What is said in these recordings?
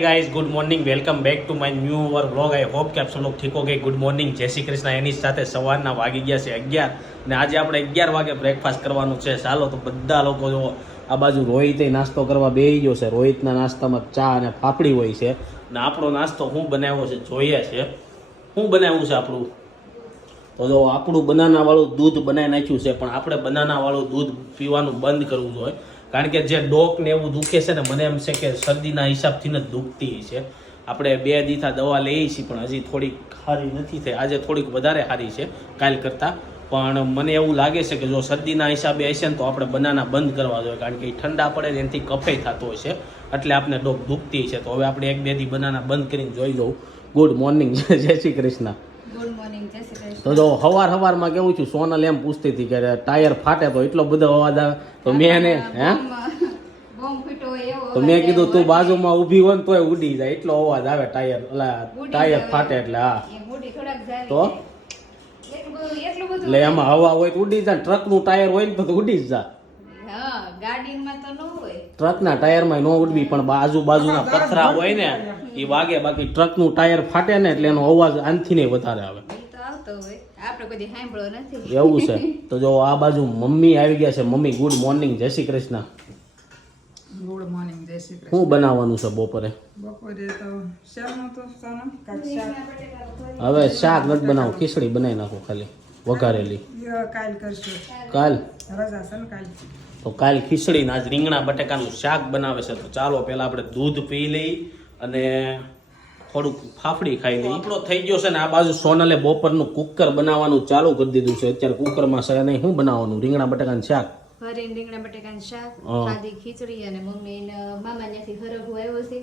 Guys good morning welcome back to my new our vlog I hope કે આપ सब लोग ठीक हो गए गुड मॉर्निंग જય શ્રી કૃષ્ણ એની સાથે સવારના વાગી ગયા છે 11 અને આજે આપણે 11 વાગે બ્રેકફાસ્ટ કરવાનું છે ચાલો તો બધા લોકો જો આ બાજુ રોહિતે નાસ્તો કરવા બેહી ગયો છે રોહિતના નાસ્તામાં ચા અને પાપડી હોય છે અને આપણો નાસ્તો હું બનાવ્યો છે જોઈએ છે હું બનાવ્યું છે આપણું તો જો આપણું બનાના વાળું દૂધ બનાવી નાખ્યું છે પણ આપણે બનાના વાળું દૂધ પીવાનું બંધ કરવું જોઈએ કારણ કે જે ડોક ને એવું દુખે છે ને મને એમ છે કે શરદીના હિસાબથી જ દુખતી છે આપણે 2 દિવસથી દવા લઈએ છીએ પણ હજી થોડીક સારી નથી થઈ આજે થોડીક વધારે સારી છે કાલ કરતાં પણ મને એવું લાગે છે કે જો શરદીના હિસાબે હશે ને તો આપણે બનાના બંધ કરવા જોઈએ કારણ કે ઠંડા પડે ને એનાથી કફે થતો હોય છે એટલે આપણે ડોક દુખતી છે તો હવે આપણે 1-2 દી બનાના બંધ કરીને જોઈ લઉં ગુડ મોર્નિંગ જય શ્રી કૃષ્ણ ગુડ મોર્નિંગ જય શ્રી કૃષ્ણ તો જો સવારમાં કેવું છું સોનલ એમ પૂછતી હતી કે ટાયર ફાટે તો એટલો બધો અવાજ આવે તો મેં એને તો મેં કીધું તું બાજુમાં ઊભી હોય ને તોય ઉડી જાય એટલો અવાજ આવે ટાયર ફાટે એટલે હા તો એટલે એમાં હવા હોય તો ઉડી જાય ટ્રક નું ટાયર હોય ને તો ઉડી જ જાય ટ્રક ના ટાયર માં ન ઉડવી પણ આજુબાજુના પથરા હોય ને એ વાગે બાકી ટ્રક નું ટાયર ફાટે ને એટલે એનો અવાજ આનથી નહીં વધારે આવે એવું છે તો જો આ બાજુ મમ્મી આવી ગયા છે મમ્મી ગુડ મોર્નિંગ જય શ્રી કૃષ્ણ ગુડ મોર્નિંગ જય શ્રી કૃષ્ણ શું બનાવવાનું છે બપોરે તો શાકનું તો સોનમ શાક હવે શાક નથી બનાવું ખીચડી બનાવી નાખો ખાલી વઘારેલી કાલ કરશું કાલ રજા છે ને કાલ તો કાલ ખીચડી ને આજ રીંગણા બટેકાનું શાક બનાવે છે તો ચાલો પહેલા આપણે દૂધ પી લઈ અને થોડુંક ફાફડી ખાઈ લઈ આપણો થઈ ગયો છે ને આ બાજુ સોનલે બપોરનું કુકર બનાવવાનું ચાલુ કરી દીધું છે અત્યારે કુકરમાં છે નહીં શું બનાવવાનું રીંગણા બટેકાનું શાક ભરીને રીંગણા બટેકાનું શાક ખાધી ખીચડી અને મમ્મી મામા ત્યાંથી હરગવો આવ્યો છે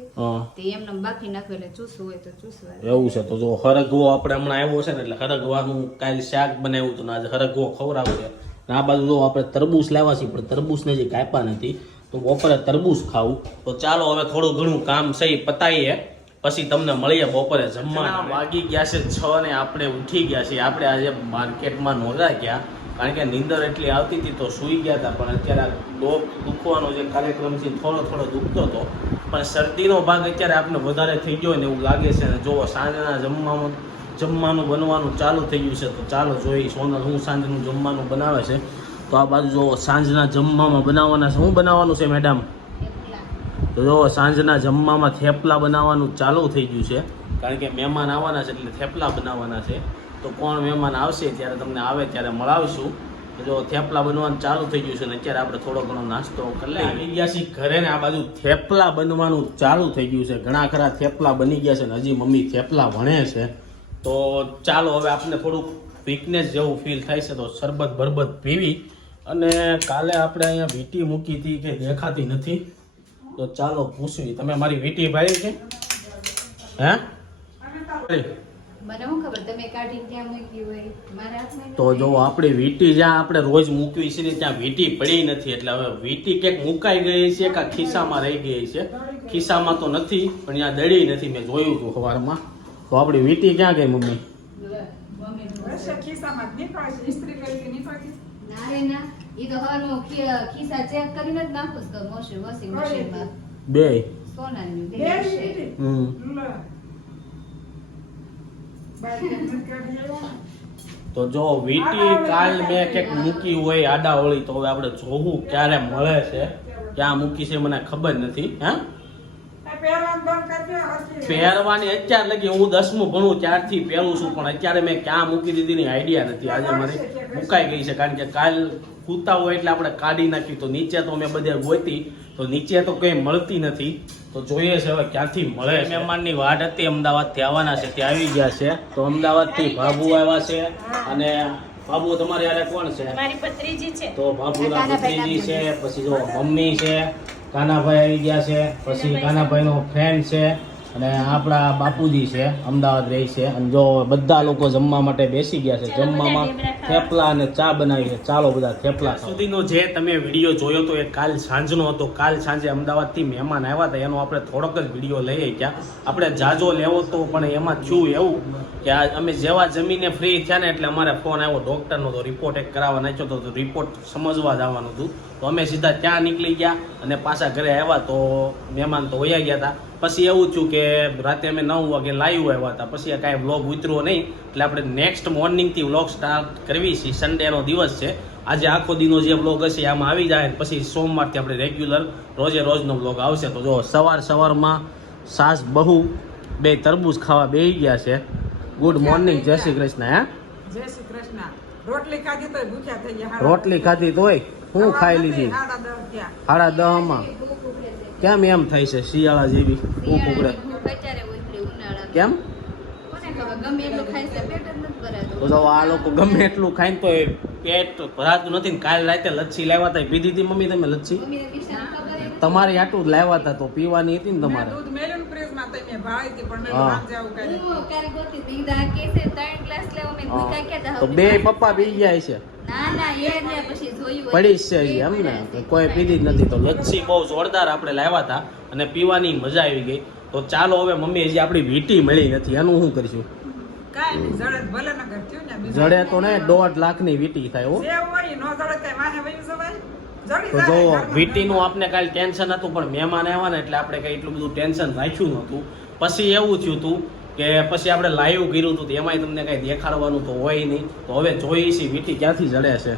તે એમને બાફી નાખ્યો એટલે ચૂસવું હોય તો ચૂસવા એવું છે તો જો હરગવો આપણે હમણાં આવ્યો છે ને એટલે હરગવાનું કાલ શાક બનાવ્યું હતું ને આજે હરગવો ખવડાવ્યું છે ને આ બાજુ જો આપણે તરબૂચ લાવ્યા છીએ પણ તરબૂચને જે કાપ્યા નથી તો બપોરે તરબૂચ ખાવું તો ચાલો હવે થોડું ઘણું કામ સહી પતાવીએ પછી તમને મળીએ બપોરે જમવા વાગી ગયા છે 6 ને આપણે ઉઠી ગયા છીએ આપણે આજે માર્કેટમાં નહોતા ગયા કારણ કે નીંદર એટલી આવતી હતી તો સૂઈ ગયા હતા પણ અત્યારે ડોક દુખવાનો જે કાર્યક્રમ છે થોડો દુખતો હતો પણ શરદીનો ભાગ અત્યારે આપણે વધારે થઈ ગયો ને એવું લાગે છે ને જો સાંજના જમવાનું બનવાનું ચાલુ થઈ ગયું છે તો ચાલો જોઈ સોનલ હું સાંજનું જમવાનું બનાવે છે તો આ બાજુ જો સાંજના જમવામાં બનાવવાના છે શું બનાવવાનું છે મેડમ તો જો સાંજના જમવામાં થેપલા બનાવવાનું ચાલુ થઈ ગયું છે કારણ કે મહેમાન આવવાના છે એટલે થેપલા બનાવવાના છે તો કોણ મહેમાન આવશે ત્યારે તમને આવે ત્યારે મળાવશું તો જો થેપલા બનવાનું ચાલુ થઈ ગયું છે ને અત્યારે આપણે થોડો ઘણો નાસ્તો કરી લઈએ આવી ગયા છીએ ઘરે ને આ બાજુ થેપલા બનવાનું ચાલુ થઈ ગયું છે ઘણા ખરા થેપલા બની ગયા છે ને હજી મમ્મી થેપલા વણે છે તો ચાલો હવે આપણે થોડુંક વીકનેસ જેવું ફીલ થાય છે તો શરબત ભરબત પીવી અને કાલે આપણે અહીંયા વીટી મૂકી હતી કે દેખાતી નથી તો ચાલો પૂછવી તમે મારી વીટી ભાઈ છે હે મને શું ખબર તમે કાઢીને ક્યાં મૂકી હોય મારા હાથમાં તો જો આપણી વીટી જ્યાં આપણે રોજ મૂકવી છે ને ત્યાં વીટી પડી નથી એટલે હવે વીટી ક્યાંક મુકાઈ ગઈ છે કે ખિસ્સામાં રહી ગઈ છે ખિસ્સામાં તો નથી પણ ત્યાં દળી નથી મેં જોયું હતું સવારમાં તો આપણી વીટી ક્યાં ગઈ મમ્મી ના ઈ તો હરનું ખિસ્સા ચેક કરીને જ નાખું તો વોશિંગ મશીનમાં બે સોનાની બે છે તો જો વીટી કાલ મેં ક્યાંક મૂકી હોય આડાવળી તો હવે આપણે જોવું ક્યારે મળે છે ક્યાં મૂકી છે મને ખબર નથી હા પહેરવાની અત્યારે લગી હું 10મું ભણું ત્યારથી પહેરું છું પણ અત્યારે મેં ક્યાં મૂકી દીધી ની આઈડિયા નથી આજે મારી મુકાઈ ગઈ છે કારણ કે કાલ કૂતા હોય એટલે આપણે કાઢી નાખી તો નીચે તો મેં બધે ગોતી તો નીચે તો કંઈ મળતી નથી તો જોઈએ છે હવે ક્યાંથી મળે મહેમાનની વાટ હતી અમદાવાદથી આવવાના છે ત્યાં આવી ગયા છે તો અમદાવાદથી બાબુ આવ્યા છે અને બાબુ તમારે યારે કોણ છે મારી ભત્રીજી છે તો બાબુના ભત્રીજી છે પછી જો મમ્મી છે કાનાભાઈ આવી ગયા છે પછી કાનાભાઈનો ફ્રેન્ડ છે અને આપણા બાપુજી છે અમદાવાદ રહે છે અને જો બધા લોકો જમવા માટે બેસી ગયા છે જમવામાં થેપલા અને ચા બનાવીએ. ચાલો બધા થેપલા સુધીનો જે તમે વિડીયો જોયો તો એ કાલ સાંજનો હતો. કાલ સાંજે અમદાવાદથી મહેમાન આવ્યા હતા, એનો આપણે થોડોક જ વિડીયો લઈએ ગયા. આપણે જાજો લેવો તો પણ એમાં થયું એવું કે અમે જેવા જમીને ફ્રી થયા ને એટલે અમારે ફોન આવ્યો ડૉક્ટરનો, તો રિપોર્ટ એક કરાવવા નાખ્યો તો રિપોર્ટ સમજવા જવાનું હતું. તો અમે સીધા ત્યાં નીકળી ગયા અને પાછા ઘરે આવ્યા તો મહેમાન તો વયા ગયા હતા. પછી એવું થયું કે રાતે અમે 9 વાગે લાઈવ આવ્યા હતા, પછી કાંઈ વ્લોગ ઉતર્યો નહીં. એટલે આપણે નેક્સ્ટ મોર્નિંગથી વ્લોગ સ્ટાર્ટ કરવી છે. સન્ડેનો દિવસ છે આજે, આખો દીનો જે વ્લોગ હશે આમાં આવી જાય. પછી સોમવારથી આપણે રેગ્યુલર રોજનો વ્લોગ આવશે. તો જો સવારમાં સાસ બહુ બે તરબૂચ ખાવા બેસી ગયા છે. ગુડ મોર્નિંગ, જય શ્રી કૃષ્ણ. હે જય શ્રી કૃષ્ણ. રોટલી ખાધી તોય ભૂખ્યા થઈ ગયા. રોટલી ખાધી તોય હું ખાઈ લીધી 10:30 થયા. 10:30 કેમ એમ થાય છે શિયાળા જેવી ભૂખ ઉગડે કેમ? તો જો આ લોકો ગમે એટલું ખાઈને તો પેટ ભરાતું નથી ને. કાલ રાતે લચ્છી લાવ્યા હતા, પીધી હતી મમ્મી તમે લચ્છી? તમારે આટલું જ લાવ્યા હતા તો પીવાની હતી ને તમારે. દૂધ મેલ્યું ફ્રીજમાં તો મેં ભાળી હતી પણ મેં હા. સાંજે આવું કર્યું. તો બે પપ્પા પી ગયા છે, પડી જ છે એમ ને, કોઈ પીધી જ નથી. તો લચ્છી બહુ જોરદાર આપણે લાવ્યા હતા અને પીવાની મજા આવી ગઈ. તો ચાલો હવે મમ્મી હજી આપણી વીટી મળી નથી, એનું શું કરીશું? કાંઈ નહીં, જડે ભલે ન ઘટ્યું ને બીજું. જડે તો ને 1.5 લાખની વીટી થાય હો. જે હોય નો જડે તે વાહે વયું જવાય. જડી તો જાય જો ઘરમાં. વીટીનું આપણે કાલે ટેન્શન હતું, પણ મહેમાન આવ્યા ને એટલે આપણે કઈ એટલું બધું ટેન્શન રાખ્યું નહોતું. પછી એવું થયું હતું કે પછી આપણે લાઈવ કર્યું હતું, એમાંય તમને કઈ દેખાડવાનું તો હોય નહીં. તો હવે જોઈએ છીએ વીટી ક્યાંથી જડે છે.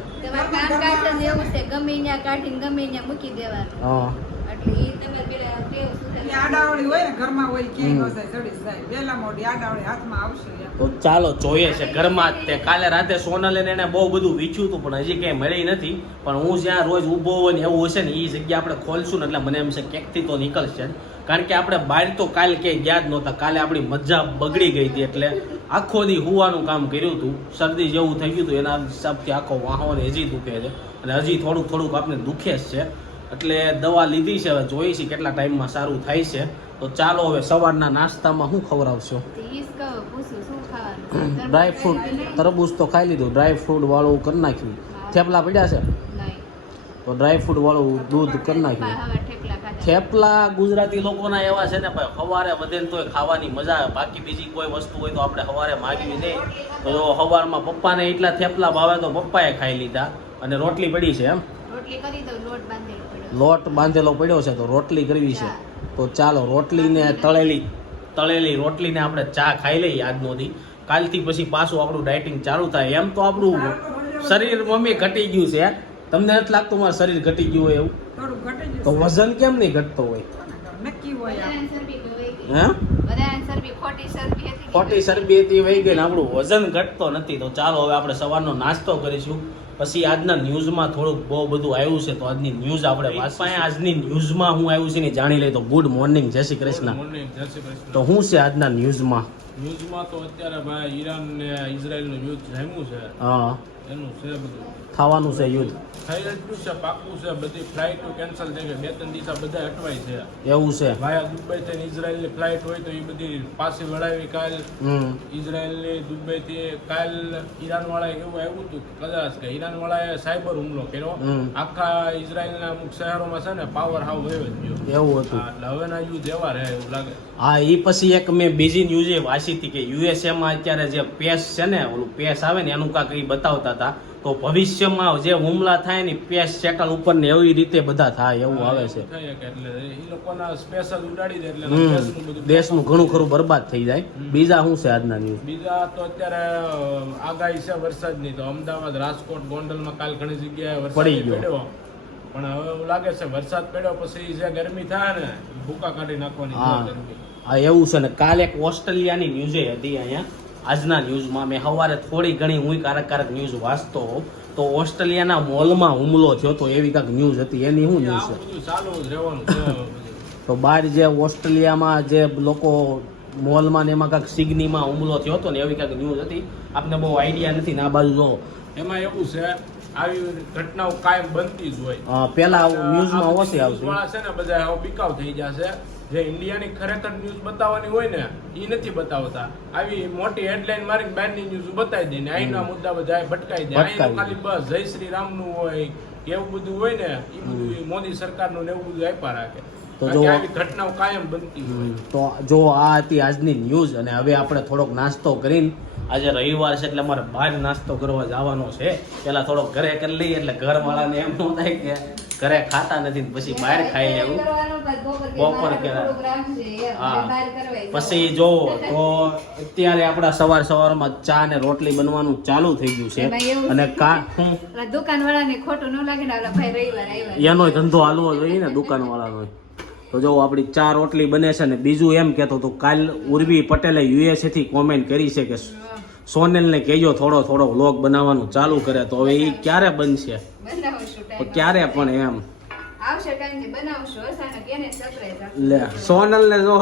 હા એ આડાવડી હોય ને ઘરમાં હોય કે નો જાય જડી જાય. વેલા મોડી આડાવડી હાથમાં આવશે એમ. તો ચાલો જોઈએ છે ઘરમાં જ. તે કાલે રાતે સોનલે એને બહુ બધું વીછ્યું હતું પણ હજી ક્યાંય મળી નથી. પણ હું જ્યાં રોજ ઊભો હોય ને એવું હશે ને એ જગ્યા આપણે ખોલશું ને એટલે મને એમ છે ક્યાંકથી તો નીકળશે જ. કારણ કે આપણે બહાર તો કાલે ક્યાંય ગયા જ નહોતા. કાલે આપણી મજા બગડી ગઈ હતી એટલે આખો દી હુવાનું કામ કર્યું હતું. શરદી જેવું થઈ ગયું હતું, એના હિસાબથી આખો વાહોને હજી દુખે છે અને હજી થોડુંક આપણે દુખે જ છે. એટલે દવા લીધી છે, હવે જોઈએ છીએ કેટલા ટાઈમમાં સારું થાય છે. તો ચાલો હવે સવારના નાસ્તામાં શું ખવડાવશો? ડ્રાય ફ્રૂટ, તરબૂચ તો ખાઈ લીધું, ડ્રાય ફ્રૂટ વાળું કરી નાખ્યું. થેપલા પડ્યા છે તો ડ્રાય ફ્રૂટ વાળું દૂધ કરી નાખ્યું. થેપલા ગુજરાતી લોકોના એવા છે ને ભાઈ, સવારે વધે ને તોય ખાવાની મજા આવે. બાકી બીજી કોઈ વસ્તુ હોય તો આપણે સવારે માગવી નહીં. તો જો સવારમાં પપ્પાને એટલા થેપલા ભાવે તો પપ્પાએ ખાઈ લીધા અને રોટલી પડી છે એમ. લોટ બાંધેલો પડ્યો છે તો રોટલી કરવી છે. તો ચાલો રોટલીને તળેલી રોટલીને આપણે ચા ખાઈ લઈએ આજનો દી. કાલથી પછી પાછું આપણું ડાયટિંગ ચાલુ થાય. એમ તો આપણું શરીર મમ્મી ઘટી ગયું છે. તમને નથી લાગતું મારું શરીર ઘટી ગયું હોય એવું? થોડું ઘટી ગયું તો વજન કેમ નહીં ઘટતો હોય? નક્કી હોય આમ. હે ખોટી શરબી હતી વહી ગઈ ને આપણું વજન ઘટતો નથી. તો ચાલો હવે આપણે સવારનો નાસ્તો કરીશું. પછી આજના ન્યૂઝમાં થોડુંક બહુ બધું આવ્યું છે તો આજની ન્યૂઝ આપણે વાંચવા. આજની ન્યૂઝમાં હું આવ્યું છે ને જાણી લઈ. તો ગુડ મોર્નિંગ, જય શ્રી કૃષ્ણ. તો શું છે આજના ન્યૂઝમાં? ન્યૂઝમાં તો અત્યારે ભાઈ ઈરાન ને ઇઝરાયલનું યુદ્ધ જામ્યું છે, હા એનું છે બધું. થવાનું છે યુદ્ધ, થઈ જ ગયું છે, પાકું છે. બધી ફ્લાઇટો કેન્સલ થઈ ગઈ, 2-3 દિવસ બધા અટવાય છે. એવું છે. ભાઈ દુબઈ થઈને ઇઝરાયલની ફ્લાઇટ હોય તો એ બધી પાછી વળાવી. કાલ ઇઝરાયલની દુબઈથી કાલ ઈરાન વાળા એવું આવ્યું હતું કદાચ કે ઈરાન વાળાએ સાયબર હુમલો કર્યો. આખા ઇઝરાયલના અમુક શહેરોમાં છે ને પાવર હાવ વયો જ ગયો. એવું હતું. એટલે હવેના યુદ્ધ એવા રહે એવું લાગે. હા, એ પછી એક મેં બીજી ન્યૂઝ એ વાંચી હતી કે યુએસએમાં અત્યારે જે પેસ છે ને, ઓલું પેસ આવે ને એનું કાંક એ બતાવતા હતા. તો ભવિષ્યમાં જે હુમલા થાય ને પેસ સેટલ ઉપર ને એવી રીતે બધા થાય એવું આવે છે. એટલે એ લોકોના સ્પેશલ ઉડાડી દે એટલે દેશનું ઘણું ખરું બરબાદ થઈ જાય. બીજા શું છે આજના ન્યૂઝ? બીજા તો અત્યારે આગાહી છે વરસાદની. તો અમદાવાદ, રાજકોટ, ગોંડલમાં કાલ ઘણી જગ્યાએ વરસાદ પડી ગયો. પડ્યો. પણ હવે એવું લાગે છે વરસાદ પડ્યો પછી જે ગરમી થાય ને ભૂકા કાઢી નાખવાની ગરમી. હા એવું છે ને. કાલ એક ઓસ્ટ્રેલિયાની ન્યૂઝે હતી અહીંયા આજના ન્યૂઝમાં. મેં સવારે થોડી ઘણી હું કારક ન્યૂઝ વાંચતો હોઉં તો ઓસ્ટ્રેલિયાના મોલમાં હુમલો થયો તો એવી કાંઈક ન્યૂઝ હતી. એની શું ન્યૂઝ છે? બધું ચાલુ જ રહેવાનું છે. તો બહાર જે ઓસ્ટ્રેલિયામાં જે લોકો મોલમાં ને એમાં કાંઈક સિડનીમાં હુમલો થયો હતો ને એવી કાંઈક ન્યૂઝ હતી. આપને બહુ આઈડિયા નથી ને આ બાજુ જો એમાં એવું છે આવી ઘટનાઓ કાયમ બનતી જ હોય. પેલા ન્યૂઝમાં ઓછી આવતી. વાળા છે ને બધા હવે બીકાવ થઈ જશે. જે ઇન્ડિયાની ખરેખર ન્યૂઝ બતાવવાની હોય ને એ નથી બતાવતા. આવી મોટી હેડલાઇન મારીને બહારની ન્યૂઝ બતાવી દે ને અહીંના મુદ્દા બધા ભટકાઈ દે. અહીં ખાલી બસ જય શ્રી રામનું હોય એવું બધું હોય ને એ બધું મોદી સરકારનું ને એવું બધું આપ્યા રાખે. તો જો આવી ઘટનાઓ કાયમ બનતી હોય. તો જો આ હતી આજની ન્યૂઝ. અને હવે આપણે થોડોક નાસ્તો કરીને, આજે રવિવાર છે એટલે અમારે બહાર નાસ્તો કરવા જવાનો છે. પેલા થોડોક ઘરે કરી લઈએ એટલે ઘરવાળાને એમ ન થાય કે ઘરે ખાતા નથી ને પછી બહાર ખાઈ લેવું. બપોર પછી જો તો અત્યારે આપણા સવારમાં ચા ને રોટલી બનવાનું ચાલુ થઈ ગયું છે. અને દુકાન વાળાને ખોટું ન લાગે ને ઓલા ભાઈ રવિવાર આવ્યા એનો ધંધો હાલવો જોઈએ ને દુકાન વાળાનો. તો જો આપણી ચા રોટલી બને છે. ને બીજું એમ કહેતો તો કાલ ઉર્વી પટેલે યુએસએ થી કોમેન્ટ કરી છે કે સોનલને કહેજો થોડો વ્લોગ બનાવવાનું ચાલુ કરે. તો હવે એ ક્યારે બનશે, ક્યારે પણ એમ લે સોનલને જો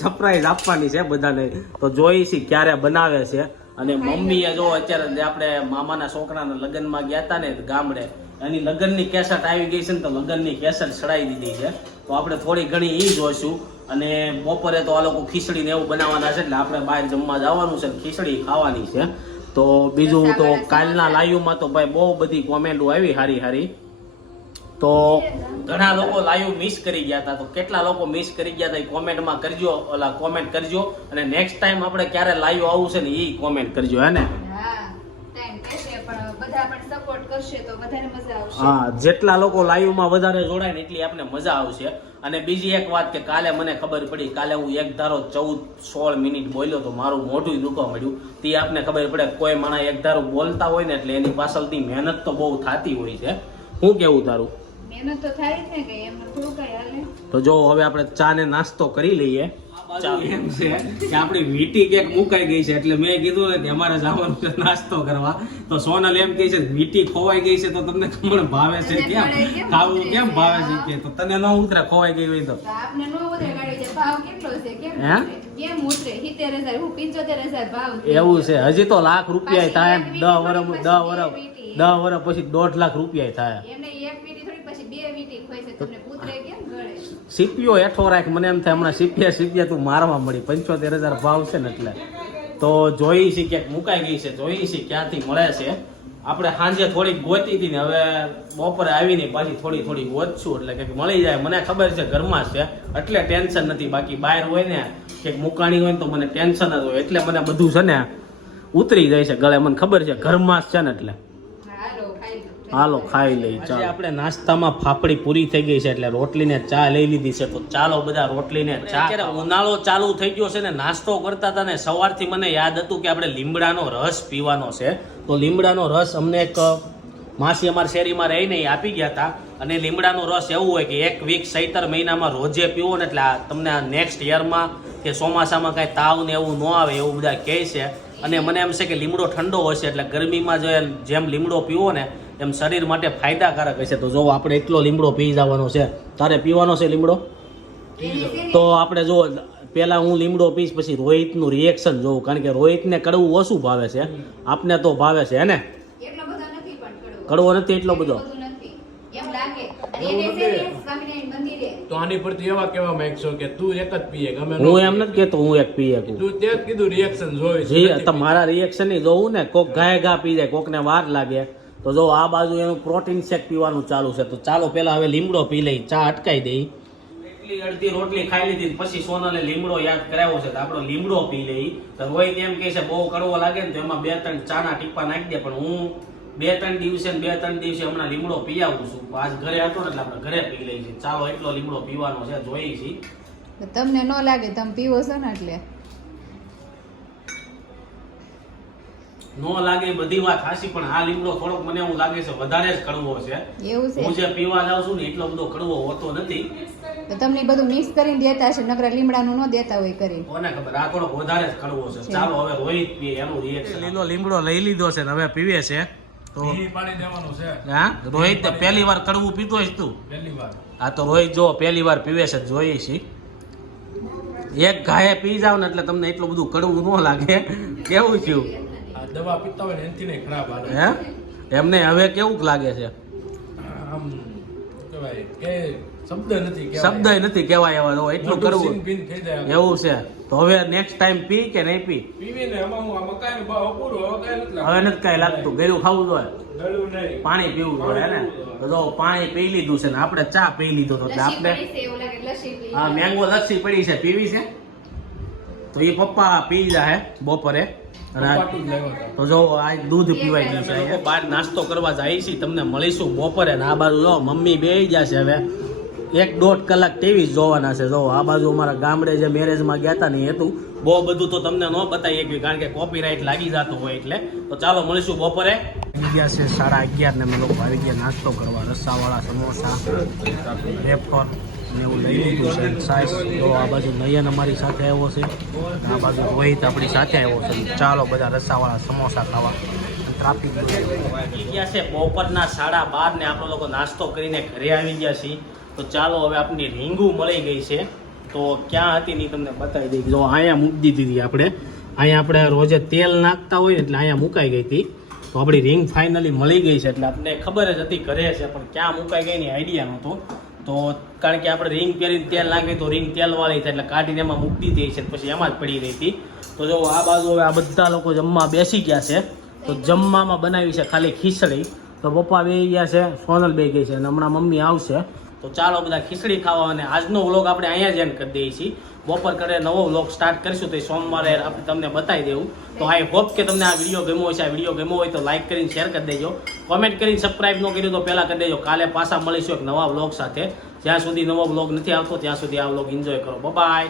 સરપ્રાઈઝ આપવાની છે બધાને. તો જોઈશી ક્યારે બનાવે છે. અને મમ્મીએ જો અત્યારે આપણે મામાના છોકરાના લગ્નમાં ગયા હતા ને ગામડે, એની લગ્નની કેસેટ આવી ગઈ છે ને તો લગ્નની કેસેટ ચડાવી દીધી છે. તો આપણે થોડી ઘણી ઈ જોઈશું. અને બપોરે તો આ લોકો ખીચડી ને એવું બનાવવાના છે એટલે આપણે બહાર જમવા જવાનું છે, ખીચડી ખાવાની છે. તો બીજું તો કાલના લાઈવમાં તો ભાઈ બહુ બધી કોમેન્ટો આવી હારી. તો ઘણા લોકો લાઈવ મિસ કરી ગયા હતા. તો કેટલા લોકો મિસ કરી ગયા હતા એ કોમેન્ટમાં કરજો, કોમેન્ટ કરજો. અને નેક્સ્ટ ટાઈમ આપણે ક્યારે લાઈવ આવું છે ને એ કોમેન્ટ કરજો, હે ને? હા, જેટલા લોકો લાઈવ માં વધારે જોડાય ને એટલી આપણે મજા આવશે. અને બીજી એક વાત કે કાલે મને ખબર પડી, કાલે હું 1:14-16 મિનિટ બોલ્યો તો મારું મોઢું દુખવા મળ્યું. તે આપને ખબર પડે કોઈ માણસ 1 બોલતા હોય ને એટલે એની પાછળથી મહેનત તો બહુ થતી હોય છે. શું કેવું તારું? મહેનત તો થાય જ ને, કે એમ થોડું કઈ હાલે. તો જો હવે આપણે ચા ને નાસ્તો કરી લઈએ. એમ છે કે આપણી વીટી કેક મુકાઈ ગઈ છે એટલે મેં કીધું ને કે અમારે જવાનું છે નાસ્તો કરવા. તો સોનલ એમ કહે છે વીટી ખોવાઈ ગઈ છે તો તમને ખબર ભાવે છે કેમ ખાવું, કેમ ભાવે છે કે તો તને ન ઉતરે ખોવાઈ ગઈ હોય તો આપને નો ઉતરે ગાડી છે. ભાવ કેટલો છે કેમ ઉતરે? 70,000 હું 75,000 ભાવ એવું છે. હજી તો લાખ રૂપિયા થાય 10 વર્ષ પછી 1.5 લાખ રૂપિયા થાય. એમને એક વીટી થોડી પછી બે વીટી ખોય છે, તમને ઉતરે કેમ ગળે? સીપીઓ હેઠો રાખ. મને એમ થાય હમણાં સીપિયા તું મારવા મળી. 75,000 ભાવ છે ને એટલે. તો જોઈ છે ક્યાંક મુકાઈ ગઈ છે, જોઈ છે ક્યાંથી મળે છે. આપણે સાંજે થોડીક ગોતી હતી ને હવે બપોરે આવીને પાછી થોડી ગોતશું એટલે કંઈક મળી જાય. મને ખબર છે ઘરમાં છે એટલે ટેન્શન નથી. બાકી બહાર હોય ને કંઈક મુકાણી હોય ને તો મને ટેન્શન જ હોય. એટલે મને બધું છે ને ઉતરી જાય છે ગળે. મને ખબર છે ઘરમાં જ છે ને એટલે. હાલો ખાઈ લઈ. ચાલો આપણે નાસ્તામાં ફાફડી પૂરી થઈ ગઈ છે એટલે રોટલીને ચા લઈ લીધી છે. તો ચાલો બધા રોટલીને ચા. અત્યારે ઉનાળો ચાલુ થઈ ગયો છે ને નાસ્તો કરતા હતા ને સવારથી મને યાદ હતું કે આપણે લીમડાનો રસ પીવાનો છે. તો લીમડાનો રસ અમને એક માસી અમારી શેરીમાં રહીને આપી ગયા હતા. અને લીમડાનો રસ એવું હોય કે 1 વીક 17 મહિનામાં રોજે પીવો ને એટલે તમને નેક્સ્ટ યરમાં કે ચોમાસામાં કાંઈ તાવ ને એવું ન આવે એવું બધા કહે છે. અને મને એમ છે કે લીમડો ઠંડો હોય છે એટલે ગરમીમાં જેમ લીમડો પીવો ને એમ શરીર માટે ફાયદાકારક હશે. તો જો આપણે એટલો લીમડો પી જવાનો છે. તારે પીવાનો છે લીમડો? તો આપણે જો પેલા હું લીમડો પીશ પછી રોહિતનું રિએક્શન જોઉં. કારણ કે રોહિતને કડવું ઓછું ભાવે છે, આપને તો ભાવે છે, હે ને? કડવો નથી એટલો બધો. તો આની પરથી એવા કેવા માંગશો કે તું એક જ પીએ? ગમે હું એમ નથી કેતો હું એક પીએ. તું તે જ કીધું રિએક્શન જોઈ છે. મારા રિએક્શન ની જોવું ને. કોક ઘા પી જાય, કોકને વાર લાગે. તો જો આ બાજુ એનું પ્રોટીન શેક પીવાનું ચાલુ છે. તો ચાલો પેલા હવે લીમડો પી લઈ, ચા અટકાઈ દઈ. એટલી અડધી રોટલી ખાઈ લીધી પછી સોનલે લીમડો યાદ કરાવ્યો છે તો આપણો લીમડો પી લઈ. તો રોહિત એમ કહે છે બહુ કડવો લાગે ને તો એમાં 2-3 ચાના ટીપા નાખી દે. પણ હું 2-3 દિવસે હમણાં લીમડો પી આવું છું. આજ ઘરે હતો ને એટલે આપણે ઘરે પી લઈ છીએ. ચાલો એટલો લીમડો પીવાનો છે, જોઈ છીએ. તમને ન લાગે તમે પીવો છો ને એટલે નો લાગે બધી વાત હાસી. પણ આ લીમડો થોડોક મને એવું લાગે છે વધારે જ કડવો છે. એવું છે? હું જે પીવા જાઉં છું ને એટલો બધો કડવો હોતો નથી. તો તમને બધું મિક્સ કરીને દેતા છે, નકરા લીમડાનું ન દેતા હોય કરી. કોને ખબર, આ થોડોક વધારે જ કડવો છે. ચાલો હવે રોહિત પીએ એનું રિએક્શન. લીલો લીમડો લઈ લીધો છે ને હવે પીવે છે. તો પાણી દેવાનું છે. હા રોહિત પહેલી વાર કડવું પીતો જ તું? પહેલી વાર. હા તો રોહિત જો પહેલી વાર પીવે છે, જોઈએ છીએ. એક ઘાએ પી જાવ ને એટલે તમને એટલું બધું કડવું ન લાગે. કેવું થયું? દવા પીતા હોય ને એનથી નહીં ખરાબ હાલે. હે એમને હવે કેવું લાગે છે? આમ કહેવાય કે શબ્દ નથી કહેવાય. શબ્દ નથી કહેવાય એવા. જો એટલું મોઢું કરવું સીન-ભીન થઈ જાય. એવું છે. તો હવે નેક્સ્ટ ટાઈમ પી કે નહીં પી? પીવીને આમાં હું આમાં કાંઈ ભાવ અપૂરું, હવે કાંઈ નથી હવે નથી કાંઈ લાગતું. ગળ્યું ખાવું જોઈએ, ગળું નહીં. પાણી પીવું જોઈએ હે ને. તો જો પાણી પી લીધું છે ને આપણે ચા પી લીધો તો એટલે લસ્સી આપણે પડી છે એવું લાગે લસ્સી પી હા મેંગો લસ્સી પડી છે, પીવી છે. તો એ પપ્પા પી જાય બપોરે. અને પાટું જ લેવા હતા. તો જો આ દૂધ પીવાય ગયું છે. લોકો બહાર નાસ્તો કરવા જાય છે, તમને મળીશું બપોરે. ને આ બાજુ જો મમ્મી બેસી ગયા છે. હવે 1-1.5 કલાક ટીવી જોવાના છે. જો આ બાજુ અમારા ગામડે જે મેરેજમાં ગયા હતા ને એ હતું. બહુ બધું તો તમને ન બતાવી શકીએ કારણ કે કોપીરાઇટ લાગી જતું હોય એટલે. તો ચાલો મળીશું બપોરે. આવી ગયા છે 11:30 ને અમે લોકો આવી ગયા નાસ્તો કરવા. રસાવાળા સમોસા, વેફર ને એવું લઈ લીધું છે. સાઈઝ તો આ બાજુ નયન અમારી સાથે આવ્યો છે, આ બાજુ રોહિત આપણી સાથે આવ્યો છે. ચાલો બધા રસાવાળા સમોસા ખાવા. ટ્રાફિક ગયા છે બપોરના 12:30 ને આપણે લોકો નાસ્તો કરીને ઘરે આવી ગયા છીએ. તો ચાલો હવે આપણી રીંગું મળી ગઈ છે. તો ક્યાં હતી ની તમને બતાવી દઈ. જો અહીંયા મૂકી દીધી હતી આપણે. અહીંયા આપણે રોજે તેલ નાખતા હોય ને એટલે અહીંયા મુકાઈ ગઈ હતી. તો આપણી રીંગ ફાઇનલી મળી ગઈ છે. એટલે આપણને ખબર જ હતી ઘરે છે, પણ ક્યાં મુકાઈ ગઈ ની આઈડિયા નહોતો. તો કારણ કે આપણે રીંગ પહેરીને તેલ નાખી તો રીંગ તેલવાળી થાય એટલે કાઢીને એમાં મૂકી દીધી છે, પછી એમાં જ પડી રહી હતી. તો જો આ બાજુ હવે આ બધા લોકો જમવા બેસી ગયા છે. તો જમવામાં બનાવી છે ખાલી ખીચડી. તો પપ્પા બે ગયા છે, સોનલ બે ગઈ છે અને હમણાં મમ્મી આવશે. તો ચાલો બધા ખીચડી ખાવા. અને આજનો વ્લોગ આપણે અહીંયા જ એન્ડ કરી દઈએ છીએ. બપોર કરે નવો વ્લોગ સ્ટાર્ટ કરીશું તો સોમવારે આપણે તમને બતાવી દેવું. તો આઈ હોપ કે તમને આ વિડીયો ગમ્યો હશે. આ વિડીયો ગમ્યો હોય તો લાઈક કરીને શેર કરી દેજો, કોમેન્ટ કરીને સબસ્ક્રાઈબ ન કર્યું તો પહેલાં કરી દેજો. કાલે પાછા મળીશું એક નવા વ્લોગ સાથે. જ્યાં સુધી નવો વ્લોગ નથી આવતો ત્યાં સુધી આ વ્લોગ એન્જોય કરો. બાય.